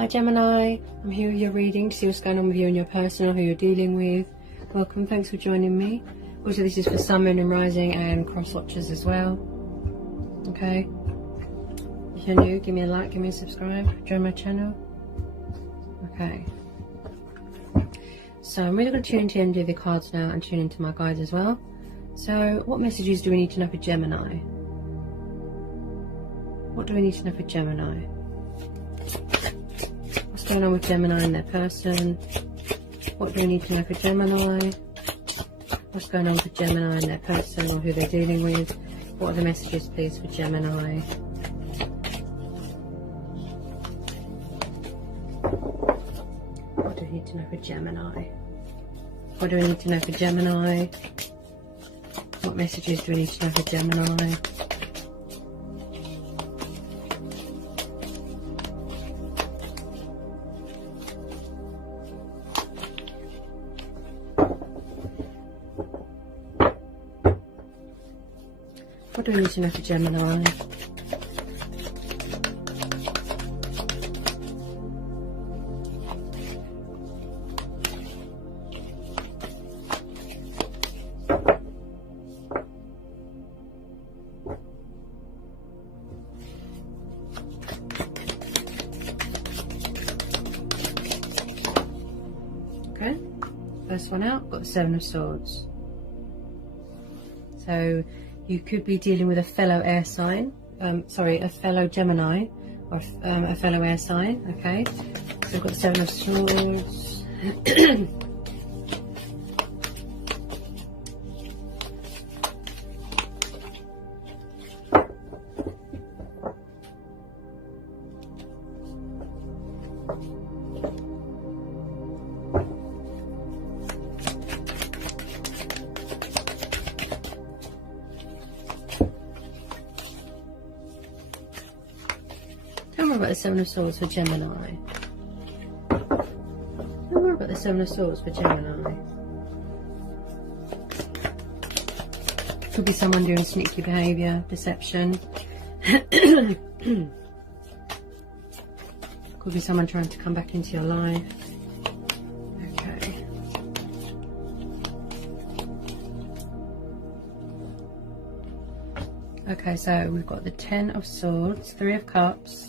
Hi Gemini, I'm here with your reading to see what's going on with you and your person or who you're dealing with. Welcome, thanks for joining me. Also, this is for Sun, Moon and Rising and cross watchers as well. Okay, if you're new, give me a like, give me a subscribe, join my channel. Okay, so I'm really going to tune into the end of the cards now and tune into my guides as well. So what messages do we need to know for Gemini? What do we need to know for Gemini? What's going on with Gemini and their person? What do we need to know for Gemini? What's going on with Gemini and their person or who they're dealing with? What are the messages, please, for Gemini? What do we need to know for Gemini? What do we need to know for Gemini? What messages do we need to know for Gemini? What do we need to know for Gemini? Okay, first one out, got the Seven of Swords. So you could be dealing with a fellow air sign, a fellow Gemini, or a fellow air sign, okay? So we've got the Seven of Swords. Tell me about the Seven of Swords for Gemini. Tell me about the Seven of Swords for Gemini. Could be someone doing sneaky behaviour, deception. Could be someone trying to come back into your life. Okay. Okay, so we've got the Ten of Swords, Three of Cups.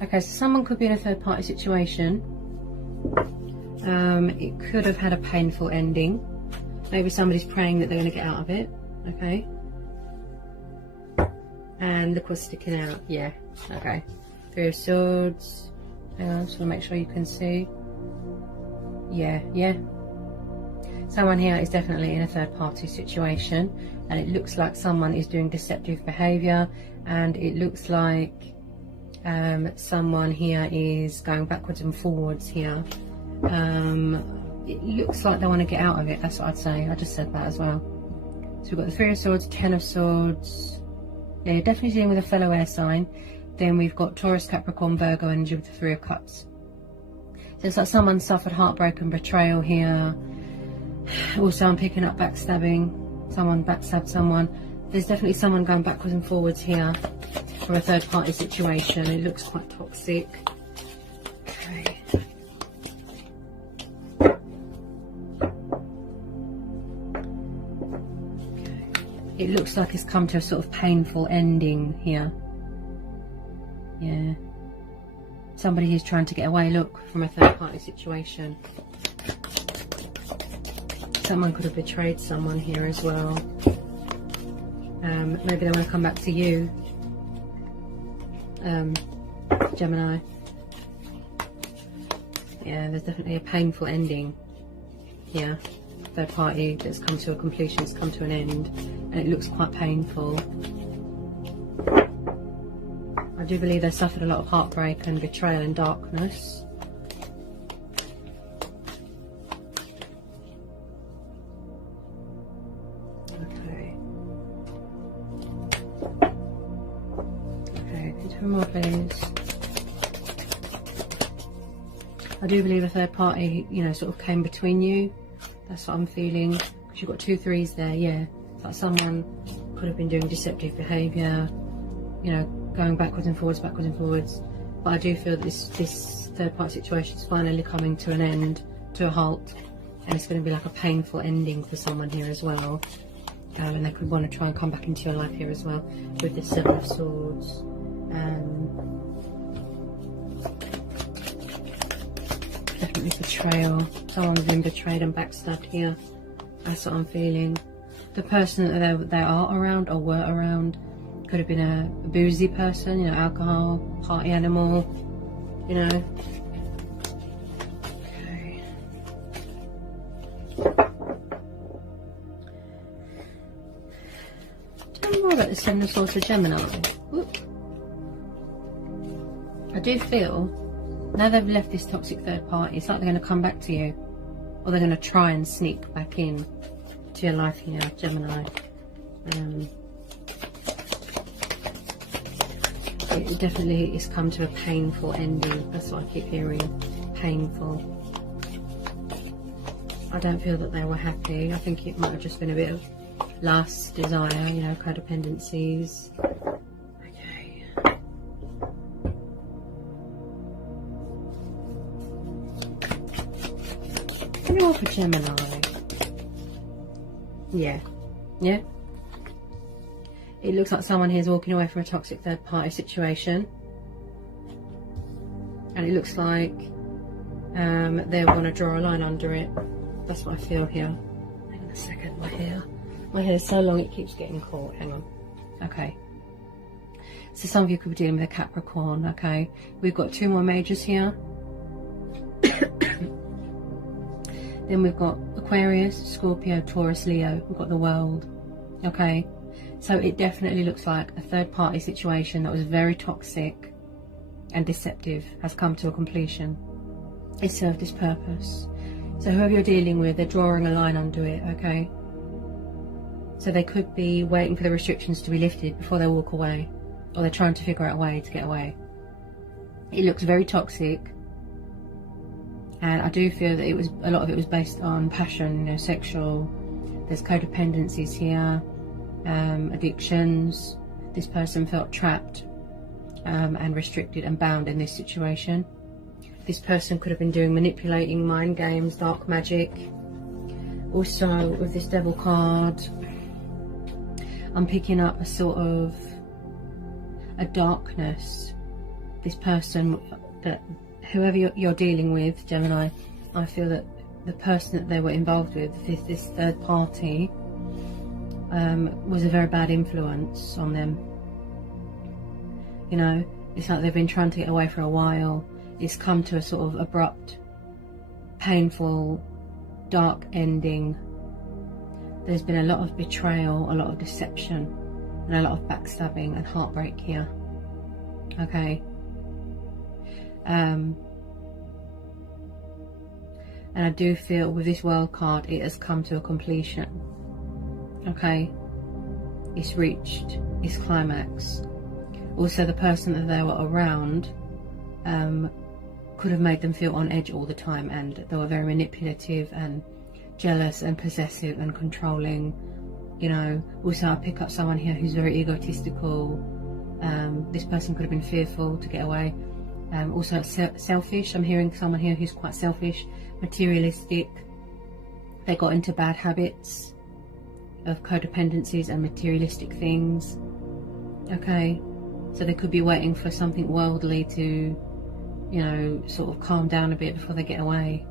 Okay, so someone could be in a third party situation. It could have had a painful ending. Maybe somebody's praying that they're going to get out of it. Okay. And look what's sticking out. Yeah. Okay. Three of Swords. Hang on, just want to make sure you can see. Yeah, yeah. Someone here is definitely in a third party situation. And it looks like someone is doing deceptive behaviour. And it looks like someone here is going backwards and forwards here. It looks like they want to get out of it. That's what I'd say. I just said that as well. So we've got the Three of Swords, Ten of Swords. Yeah, you're definitely dealing with a fellow air sign. Then we've got Taurus, Capricorn, Virgo energy with the Three of Cups. So it's like someone suffered heartbreak and betrayal here. Also, I'm picking up backstabbing. Someone backstabbed someone. There's definitely someone going backwards and forwards here for a third party situation. It looks quite toxic. Okay. It looks like it's come to a sort of painful ending here. Yeah. Somebody who's trying to get away, look, from a third party situation. Someone could have betrayed someone here as well. Maybe they want to come back to you, Gemini. Yeah, there's definitely a painful ending here. Third party that's come to a completion, it's come to an end, and it looks quite painful. I do believe they suffered a lot of heartbreak and betrayal and darkness. More, please. I do believe a third party, you know, sort of came between you. That's what I'm feeling. Because you've got 2 3s there, yeah. It's like someone could have been doing deceptive behaviour, you know, going backwards and forwards, backwards and forwards. But I do feel that this third party situation is finally coming to an end, to a halt, and it's going to be like a painful ending for someone here as well. And they could want to try and come back into your life here as well with the Seven of Swords. Definitely betrayal. Someone's been betrayed and backstabbed here. That's what I'm feeling. The person that they are around or were around could have been a boozy person, you know, alcohol, party animal, you know. Okay. Tell me more about the Seven of Swords for Gemini. Whoop. I do feel, now they've left this toxic third party, it's like they're going to come back to you. Or they're going to try and sneak back in to your life here, Gemini. It definitely has come to a painful ending. That's what I keep hearing. Painful. I don't feel that they were happy. I think it might have just been a bit of lust, desire, you know, codependencies. Okay. Anyone for Gemini? Yeah. Yeah. It looks like someone here is walking away from a toxic third party situation. And it looks like they want to draw a line under it. That's what I feel here. Hang on a second, my hair is so long it keeps getting caught. Hang on. Okay. So some of you could be dealing with a Capricorn, okay? We've got two more majors here. Then we've got Aquarius, Scorpio, Taurus, Leo. We've got the world, okay? So it definitely looks like a third party situation that was very toxic and deceptive has come to a completion. It served its purpose. So whoever you're dealing with, they're drawing a line under it, okay? So they could be waiting for the restrictions to be lifted before they walk away. Or they're trying to figure out a way to get away. It looks very toxic. And I do feel that a lot of it was based on passion, you know, sexual. There's codependencies here. Addictions. This person felt trapped and restricted and bound in this situation. This person could have been doing manipulating, mind games, dark magic. Also with this Devil card, I'm picking up a sort of a darkness. This person, that whoever you're dealing with, Gemini, I feel that the person that they were involved with, this third party, was a very bad influence on them. You know, it's like they've been trying to get away for a while. It's come to a sort of abrupt, painful, dark ending. There's been a lot of betrayal, a lot of deception, and a lot of backstabbing and heartbreak here. Okay. And I do feel with this World card, it has come to a completion. Okay, it's reached its climax. Also, the person that they were around could have made them feel on edge all the time, and they were very manipulative and jealous and possessive and controlling. You know, also I pick up someone here who's very egotistical. This person could have been fearful to get away. Also selfish. I'm hearing someone here who's quite selfish, materialistic. They got into bad habits of codependencies and materialistic things. Okay, so they could be waiting for something worldly to, you know, sort of calm down a bit before they get away.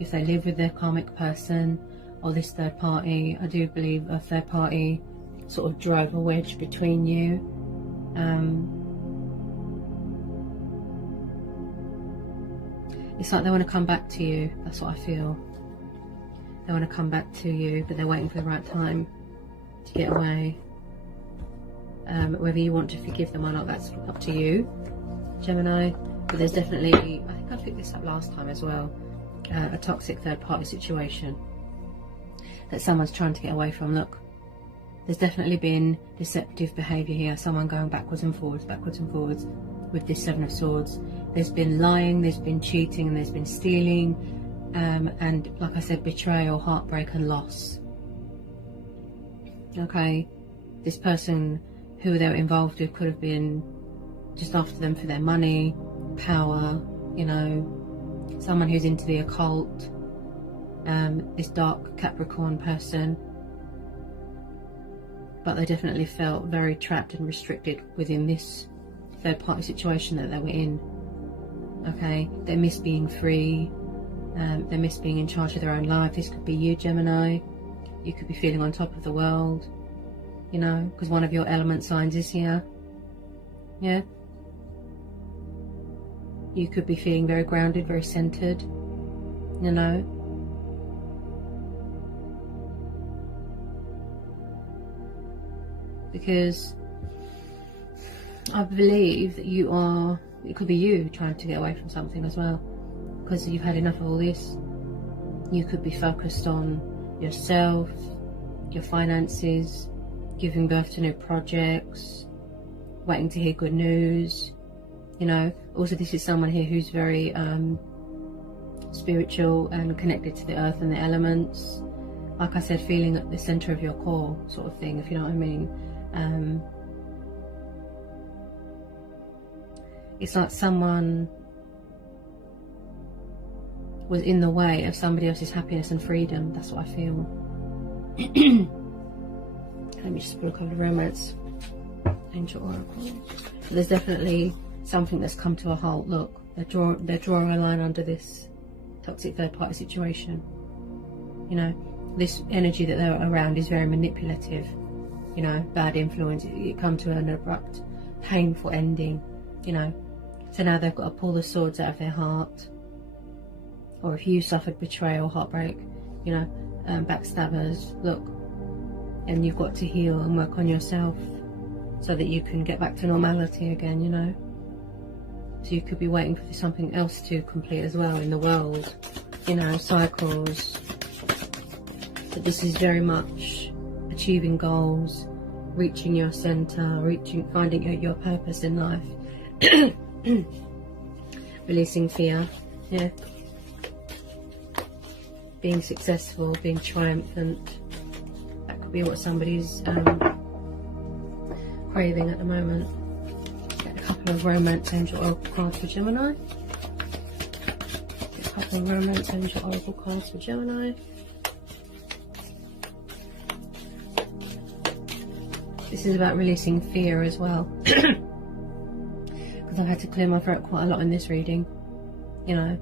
If they live with their karmic person or this third party, I do believe a third party sort of drove a wedge between you. It's like they want to come back to you. That's what I feel. They want to come back to you, but they're waiting for the right time to get away. Whether you want to forgive them or not, that's up to you, Gemini. But there's definitely, I think I picked this up last time as well, a toxic third party situation that someone's trying to get away from. Look, there's definitely been deceptive behaviour here, someone going backwards and forwards with this Seven of Swords. There's been lying, there's been cheating, and there's been stealing, and like I said, betrayal, heartbreak and loss. Okay, this person who they were involved with could have been just after them for their money, power, you know, someone who's into the occult, this dark Capricorn person. But they definitely felt very trapped and restricted within this third party situation that they were in. Okay, they miss being free, they miss being in charge of their own life. This could be you, Gemini. You could be feeling on top of the world, you know, because one of your element signs is here. Yeah, you could be feeling very grounded, very centered, you know. Because I believe that you are, it could be you trying to get away from something as well, because you've had enough of all this. You could be focused on yourself, your finances, giving birth to new projects, waiting to hear good news, you know. Also, this is someone here who's very spiritual and connected to the earth and the elements. Like I said, feeling at the center of your core sort of thing, if you know what I mean. It's like someone was in the way of somebody else's happiness and freedom. That's what I feel. Let me just pull a couple of romance angel oracles. So there's definitely something that's come to a halt. Look, they're drawing a line under this toxic third party situation. You know, this energy that they're around is very manipulative. You know, bad influence. It come to an abrupt, painful ending. You know, so now they've got to pull the swords out of their heart. Or if you suffered betrayal, heartbreak, you know, backstabbers, look, and you've got to heal and work on yourself so that you can get back to normality again, you know. So you could be waiting for something else to complete as well in the world, you know, cycles. But this is very much achieving goals, reaching your center, finding out your purpose in life, releasing fear, yeah. Being successful, being triumphant. That could be what somebody's craving at the moment. Get a couple of romance angel oracle cards for Gemini. Get a couple of romance angel oracle cards for Gemini. This is about releasing fear as well. Because I've had to clear my throat quite a lot in this reading. You know,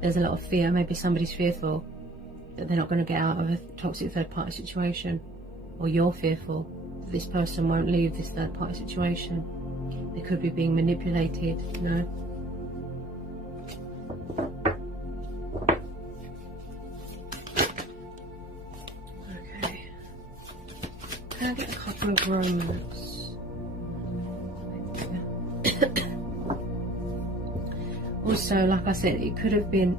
there's a lot of fear. Maybe somebody's fearful that they're not going to get out of a toxic third party situation, or you're fearful that this person won't leave this third party situation. They could be being manipulated, you know. Okay, can I get a couple of romance? Also, like I said, it could have been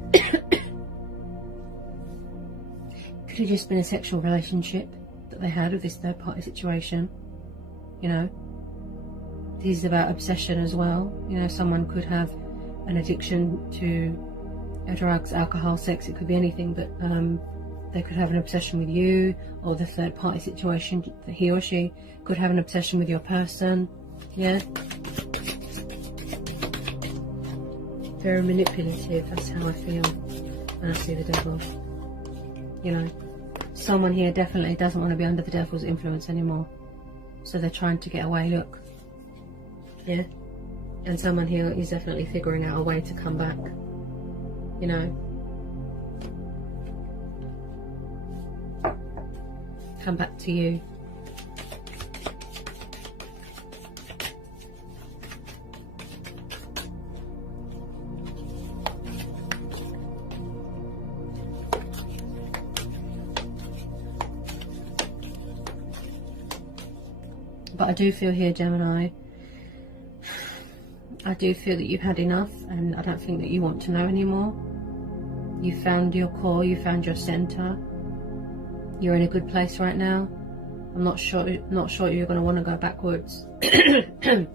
could have just been a sexual relationship that they had with this third party situation, you know. This is about obsession as well, you know. Someone could have an addiction to drugs, alcohol, sex, it could be anything, but they could have an obsession with you, or the third party situation, he or she could have an obsession with your person, yeah. Very manipulative, that's how I feel when I see the devil, you know. Someone here definitely doesn't want to be under the devil's influence anymore, so they're trying to get away, look, yeah. And someone here is definitely figuring out a way to come back, you know, come back to you. But I do feel here, Gemini, I do feel that you've had enough, and I don't think that you want to know anymore. You found your core, you found your center. You're in a good place right now. I'm not sure you're going to want to go backwards. There's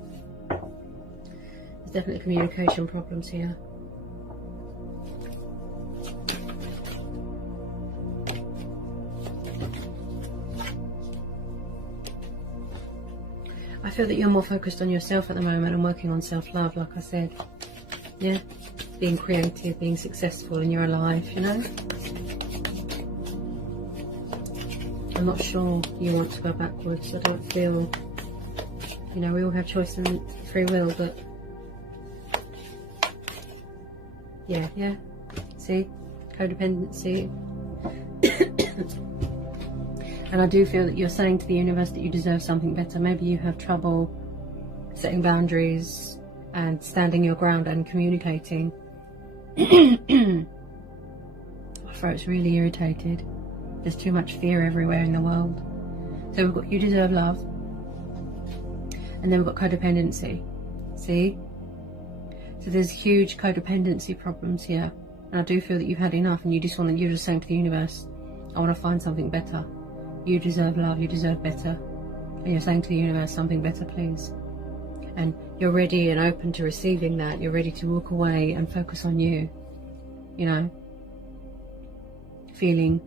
definitely communication problems here. I I feel that you're more focused on yourself at the moment and working on self-love, like I said. Yeah, being creative, being successful in your life, you know. I'm not sure you want to go backwards. I don't feel, you know, we all have choice and free will, but yeah, see, codependency. And I do feel that you're saying to the universe that you deserve something better. Maybe you have trouble setting boundaries and standing your ground and communicating. My throat's really irritated. There's too much fear everywhere in the world. So we've got you deserve love. And then we've got codependency. See? So there's huge codependency problems here. And I do feel that you've had enough and you just want, you're just saying to the universe, I want to find something better. You deserve love, you deserve better. And you're saying to the universe, something better, please. And you're ready and open to receiving that. You're ready to walk away and focus on you. You know, feeling,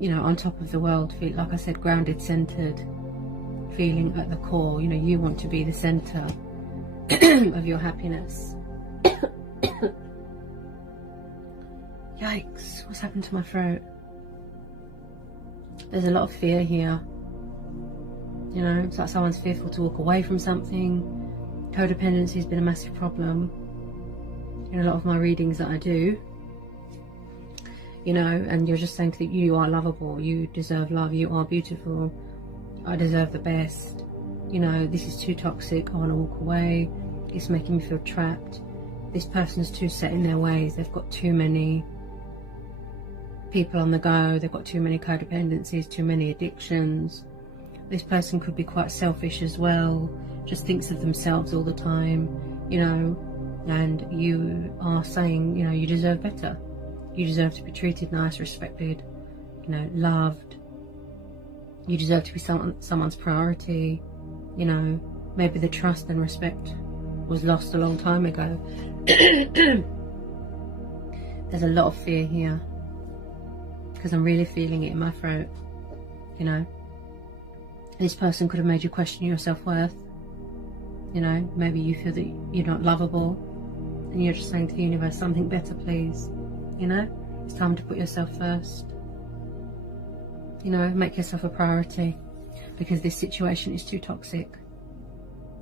you know, on top of the world. Feel, like I said, grounded, centered. Feeling at the core, you know, you want to be the center of your happiness. Yikes, what's happened to my throat? There's a lot of fear here. You know, it's like someone's fearful to walk away from something. Codependency has been a massive problem in a lot of my readings that I do. You know, and you're just saying that you are lovable, you deserve love, you are beautiful, I deserve the best. You know, this is too toxic, I want to walk away. It's making me feel trapped. This person's too set in their ways. They've got too many people on the go. They've got too many codependencies, too many addictions. This person could be quite selfish as well. Just thinks of themselves all the time, you know. And you are saying, you know, you deserve better. You deserve to be treated nice, respected, you know, loved. You deserve to be someone's priority. You know, maybe the trust and respect was lost a long time ago. There's a lot of fear here because I'm really feeling it in my throat. You know, this person could have made you question your self-worth. You know, maybe you feel that you're not lovable and you're just saying to the universe, something better, please. You know, it's time to put yourself first. You know, make yourself a priority because this situation is too toxic.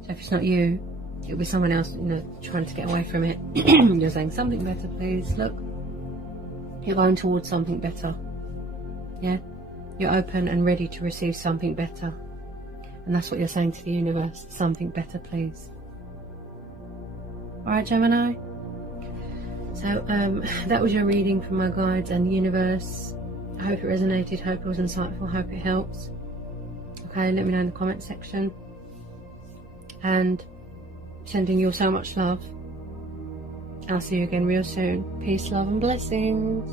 So if it's not you, it'll be someone else, you know, trying to get away from it. You're saying something better, please. Look, you're going towards something better. Yeah, you're open and ready to receive something better. And that's what you're saying to the universe, something better, please. Alright, Gemini. So that was your reading from my guides and the universe. I hope it resonated, hope it was insightful, hope it helps. Okay, let me know in the comment section. And sending you so much love. I'll see you again real soon. Peace, love and blessings.